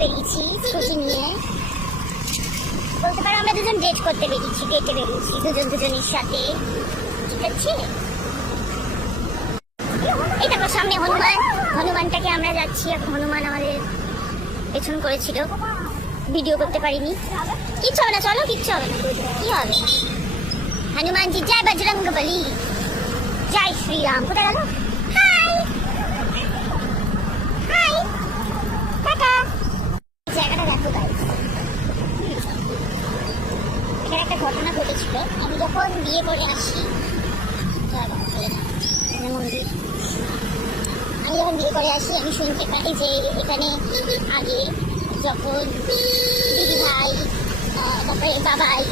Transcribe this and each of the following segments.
বেরিয়েছি স্কুটি নিয়ে, বলতে পারো আমরা দুজন ডেট করতে বেরিয়েছি, ডেটে বেরিয়েছি দুজন দুজনের সাথে, ঠিক আছে। এই দেখো সামনে হনুমান, হনুমানটাকে আমরা যাচ্ছি, হনুমান আমাদের পেছন করেছিল, ভিডিও করতে পারিনি। কিচ্ছু হবে না, চলো, কিচ্ছু হবে না, কি হবে। হনুমানজি জয় বজরঙ্গ বলি, জয় শ্রীরাম। কোথায় গেল? High high tata. জায়গাটা দেখো গাইস, এখানে একটা ঘটনা ঘটেছিল। আমি যখন বিয়ে করে আসি, মন্দির, আমি যখন বিয়ে করে আসি আমি শুনতে পাই যে এখানে আগে যখন দিদি ভাই, তারপরে বাবাই,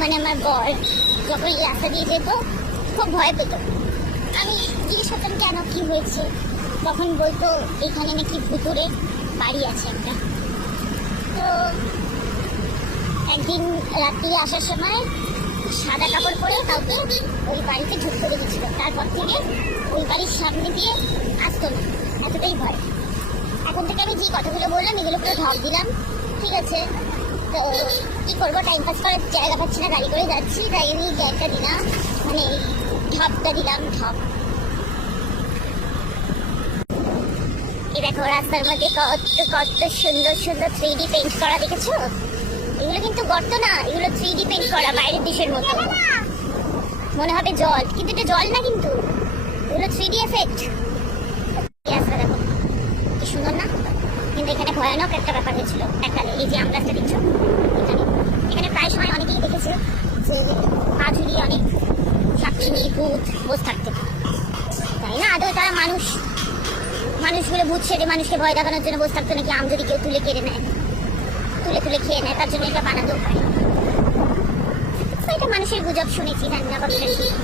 মানে আমার বর যখন এই রাস্তা দিয়ে যেত খুব ভয় পেত। আমি জিজ্ঞেস করতাম কেন, কি হয়েছে, তখন বলতো এখানে নাকি ভুতুরে বাড়ি আছে একটা। তো একদিন রাত্রি আসার সময় সাদা কাপড় পরে কাউকে ওই বাড়িতে ঢুকতে দেখেছিল, তারপর থেকে ওই বাড়ির সামনে দিয়ে আসতো না, এতটাই ভয়। এখন থেকে আমি যে কথাগুলো বললাম এগুলো পুরো ঢপ দিলাম, ঠিক আছে। তো কি করবো, টাইম পাস করার জায়গা পাচ্ছি না, গাড়ি করে যাচ্ছি, তাই আমি জায়গাটা দিলাম, মানে ঢপটা দিলাম, ঢপ। এই দেখো রাস্তার মধ্যে কত কত সুন্দর সুন্দর 3D পেইন্ট করা, দেখেছো? এগুলো কিন্তু গর্ত না, এগুলো 3D পেইন্ট করা, বাইরের দেশের মতো মনে হবে জল, কিন্তু এটা জল না, কিন্তু এগুলো 3D এফেক্ট। রাস্তা দেখো কি সুন্দর না, কিন্তু এখানে ভয়ানক একটা ব্যাপার হয়েছিল এককালে। এই যে আমগাছটা দেখছো, এখানে প্রায় সময় অনেকেই দেখেছে যে পা ঝুলিয়ে অনেক সাক্ষী ভূত বসে থাকতে, তাই না? আদৌ তারা মানুষগুলো ভূত সেরে মানুষকে ভয় দেখানোর জন্য বসে থাকতো নাকি আম যদি কেউ তুলে কেড়ে নেয়, তুলে খেয়ে নেয়, তার জন্য এটা বানাতেও পারে। এটা মানুষের গুজব শুনেছি, জানি না কতটা ঠিক।